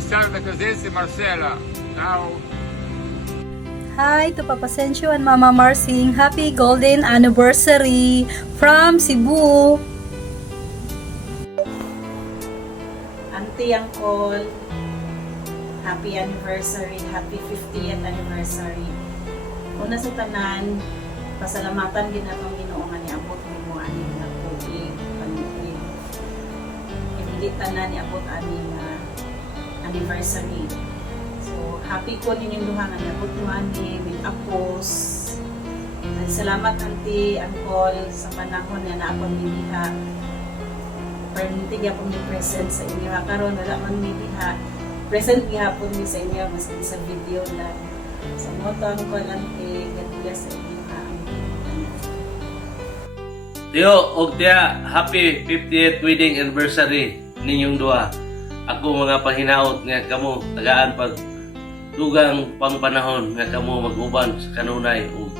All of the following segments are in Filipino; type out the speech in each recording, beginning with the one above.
salve così si Marcela. Ciao. Hi to Papa Sencho and Mama Marsing. Happy golden anniversary from Cebu. Auntie, Uncle, happy anniversary, happy 50th anniversary. Una sa tanan, pasalamatan din natong Ginoo nga niabot mo ani nga tubig, panuig. Hindi tanan niabot ani nga anniversary. So, happy ko ninyong duha nga niabot mo ani with apos. Salamat Auntie, Uncle, sa panahon na naapon niya. Perminti gyapon mi present sa inyo ha karon wala man mi diha present gyapon mi sa inyo maski sa video lang sa moto ko lang God bless sa inyo ha. Tio, og tiya, happy 50th wedding anniversary ninyong duha. Ako mga pahinaot nga kamo tagaan pag dugang pang panahon nga kamo mag-uban sa kanunay ug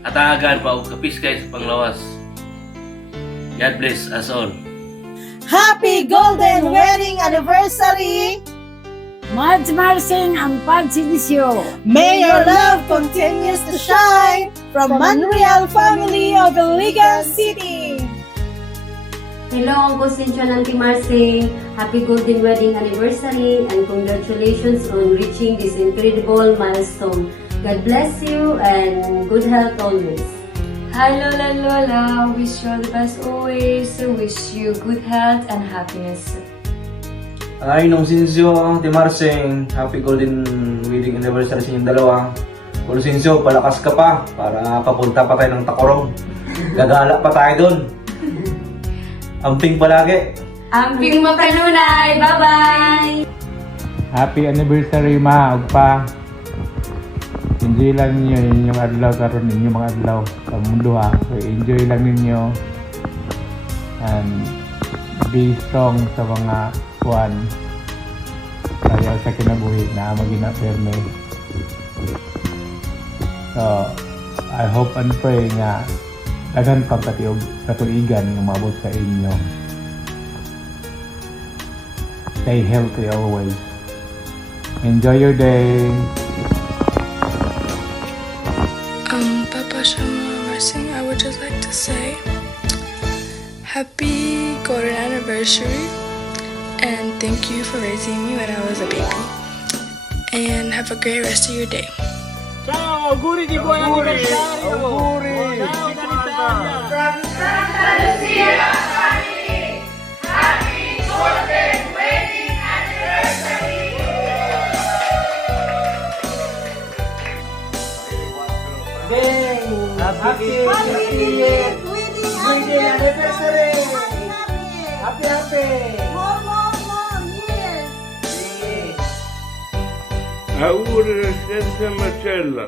atagan pa og kapiskay sa panglawas. God bless us all. Happy Golden Wedding Anniversary! Mads Marsing ang pagsinisyo. May your love continues to shine from Monreal family of Iligan City. Hello, Uncle Sencho and Auntie Marsing. Happy golden wedding anniversary and congratulations on reaching this incredible milestone. God bless you and good health always. Hi Lola Lola, wish you all the best always. Wish you good health and happiness. Ay, nung Sinso, Auntie Marsing, happy golden wedding anniversary sa inyong dalawa. Kung Sinso, palakas ka pa para papunta pa tayo ng Tacorong. Gagala pa tayo dun. Amping palagi. Amping mo kanunay! Bye-bye! Happy anniversary ma, ug pa. Enjoy lang ninyo inyong adlaw karon inyong mga adlaw sa mundo ha. So enjoy lang ninyo and be strong sa mga kuan ayaw sa kinabuhi na magina-perme. So I hope and pray nga daghan pang katuigan nga maabot sa inyo. Stay healthy always. Enjoy your day. Papa Shama Marsing, I would just like to say happy golden anniversary and thank you for raising me when I was a baby and have a great rest of your day. Ciao, auguri di buon anniversario! Auguri! From Santa Lucia family, happy golden wedding anniversary! Happy wedding anniversary! Happy! Auguri da Santa Marcella.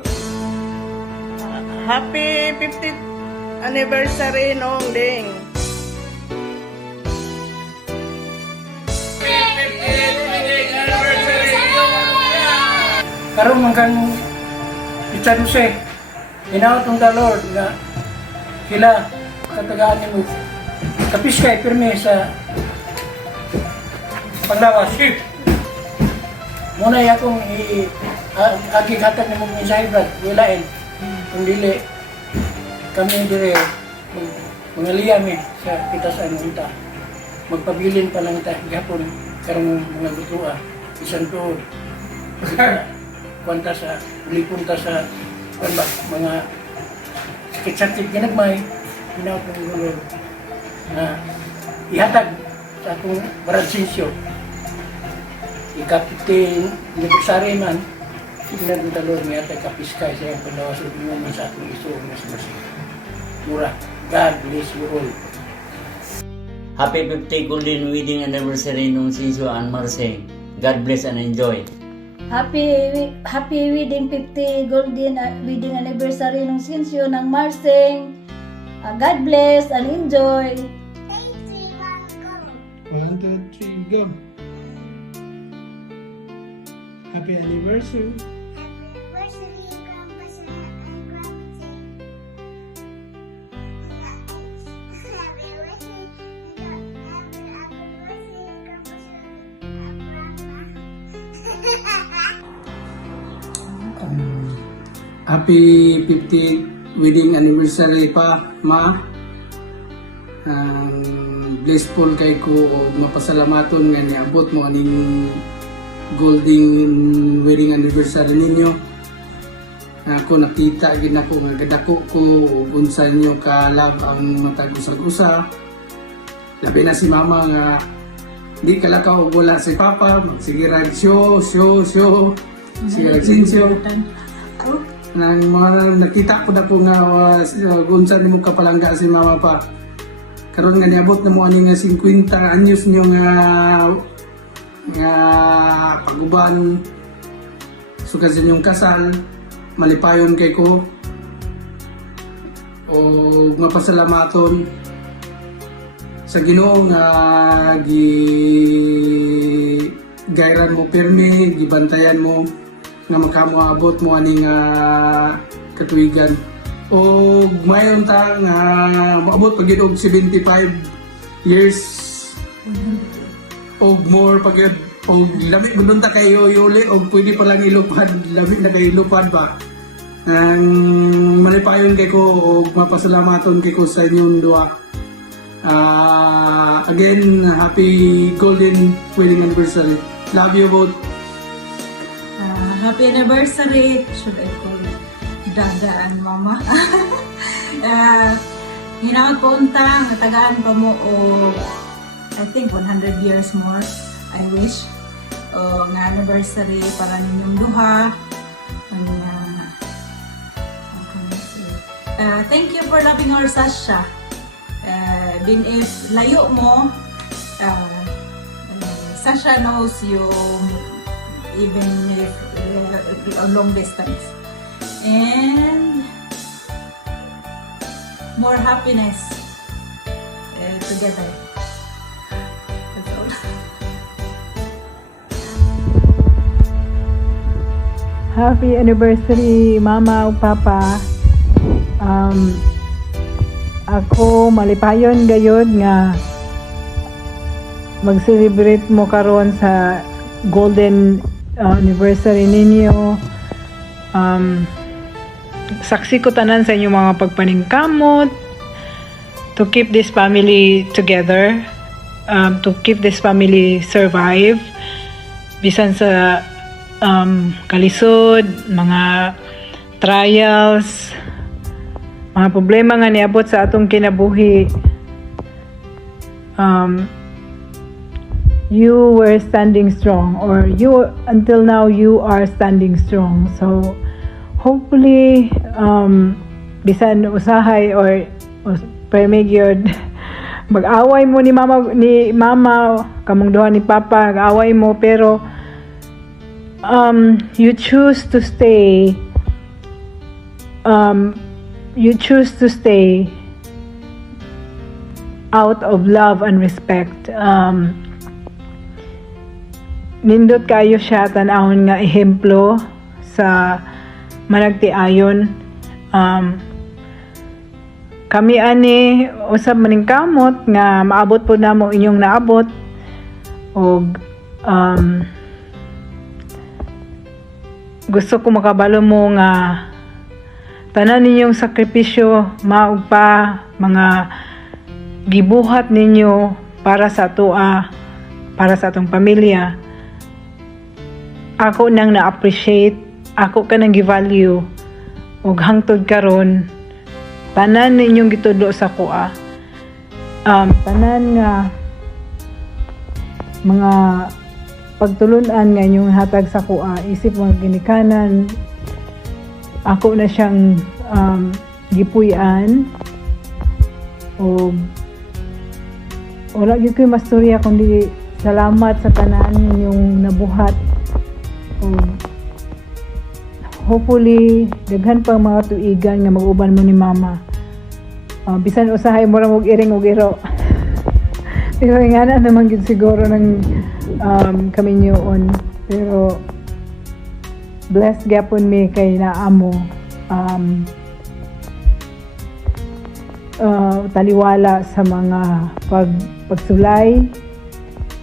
Happy 50th anniversary Nong Ding! Karon man kan Jose, inaot ng the Lord nga sila katagaan mo kapiskay pirmi sa paglawas. Muna akong agighatag ni mong mensahe brad, wilain. Kung dili kami dire mga liyami sa kita sa anong magpabilin pa lang ta gapon karong mga gutua isang tuod. Kwanta sa lipunta sa mga sakit-sakit ginagmay hinaot ng Lord na ihatag sa akong Brad Sinsyo ika-15 anniversary man tignan ng Lord nga ihatag kapiskay sa iyong pandawas o inuman sa akong iso na si Mura. God bless you all. Happy 50 golden wedding anniversary nung Sinso and Marsing. God bless and enjoy. Happy wedding 50 golden wedding anniversary ng Sinsyo ng Marsing. God bless and enjoy. 1, 2, 3, go. Happy anniversary. Happy 50th wedding anniversary pa, ma. Blissful kay ko o mapasalamaton nga niabot mo aning golden wedding anniversary ninyo. Ako nakita gid ako nga gadako ko ug unsa inyo ka love ang matag usag-usa. Labi na si mama nga di kalakaw og wala si papa, sige rag show. Sige rag sinsyo. Nang mga nakita ko na po nga unsa nimo kapalangga si mama pa. Karon nga niabot na mo ani nga 50 anyos nyo nga paguban. So kasi yung kasal malipayon kay ko o mapasalamaton sa Ginoo nga gayran mo pirmi, gibantayan mo nga makamoabot mo ani nga katuigan o mayon ta nga maabot pag og 75 years o more pag o lamig mo ta kayo yuli o pwede pa lang ilupad, lamig na kayo ilupad ba ang malipayon kay ko o mapasalamaton kay ko sa inyong duwa. Again, happy golden wedding anniversary. Love you both. Happy anniversary. Should I call Dada and Mama? Hinaot po untang, natagaan pa mo o I think 100 years more. I wish. Nga anniversary para ninyong duha. Thank you for loving our Sasha. Bin if layo mo, Sasha knows you even if a long distance. And more happiness together. That's all. Happy anniversary, Mama o Papa. Ako malipayon gayud nga mag-celebrate mo karon sa golden anniversary ninyo. Saksi ko tanan sa inyong mga pagpaningkamot to keep this family together, to keep this family survive bisan sa kalisod, mga trials, mga problema nga niabot sa atong kinabuhi. You were standing strong, or until now you are standing strong. So hopefully bisan usahay or permegyod mag-away mo ni mama kamong duha ni papa, mag-away mo pero you choose to stay out of love and respect. Nindot kayo siya tanahon nga ehemplo sa managtiayon. Kami ani usab maning kamot nga maabot po namo inyong naabot og gusto ko makabalo mo nga tanan ninyong sakripisyo maog pa mga gibuhat ninyo para sa atoa, para sa atong pamilya. Ako nang na-appreciate, ako ka nang gi-value ug hangtod karon tanan ninyong gitudlo sa kuha. Tanan nga mga pagtulunan nga inyong hatag sa kuha, isip mo ginikanan, ako na siyang gipuy-an o wala gyud ko'y masturya kundi salamat sa tanan ninyong nabuhat. Hopefully daghan pang mga tuigan nga mag-uban mo ni mama. Bisan usahay mo ra og iring og iro. Pero nga na naman gid siguro ng kaminyoon. Pero blessed gyapon mi kay naamo taliwala sa mga pagsulay,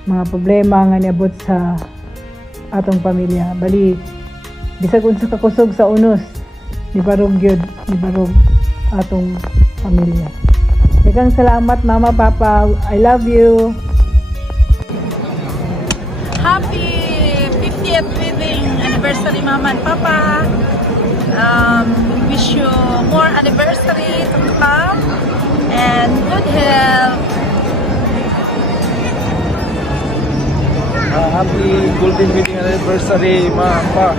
mga problema nga niabot sa atong pamilya. Bali bisag unsa ka kusog sa unos Nibarog yun, nibarog atong pamilya. Daghang salamat Mama, Papa. I love you. Happy 50th wedding anniversary, Mama and Papa. Wish you more anniversary to come and good health. Happy golden wedding anniversary, Ma, Pa.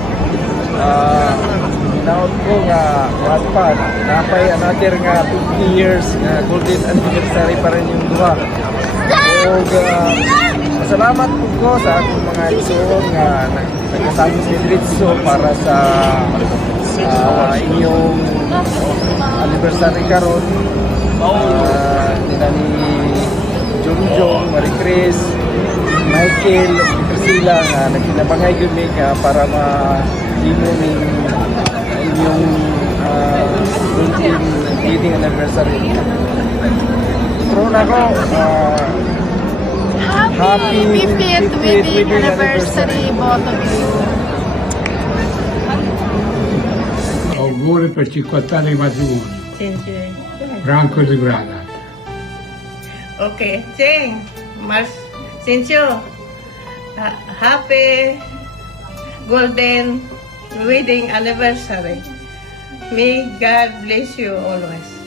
Hinaot ko nga, what pa, napay another nga 50 years nga golden anniversary pa rin yung duha. So, salamat po ko sa akong mga igsoon nga nagkasama sa Diritso para sa inyong anniversary karon. Nila ni Junjong, Marie Chris, Michael, Priscilla nga nagkinabangay yun para ma-demo ng inyong golden wedding anniversary. Pero na ko, happy 50th wedding anniversary, both of you. Auguri per 50 anni di matrimonio. Franco di Braga. Okay, Cheng, Sincho, happy golden wedding anniversary. May God bless you always.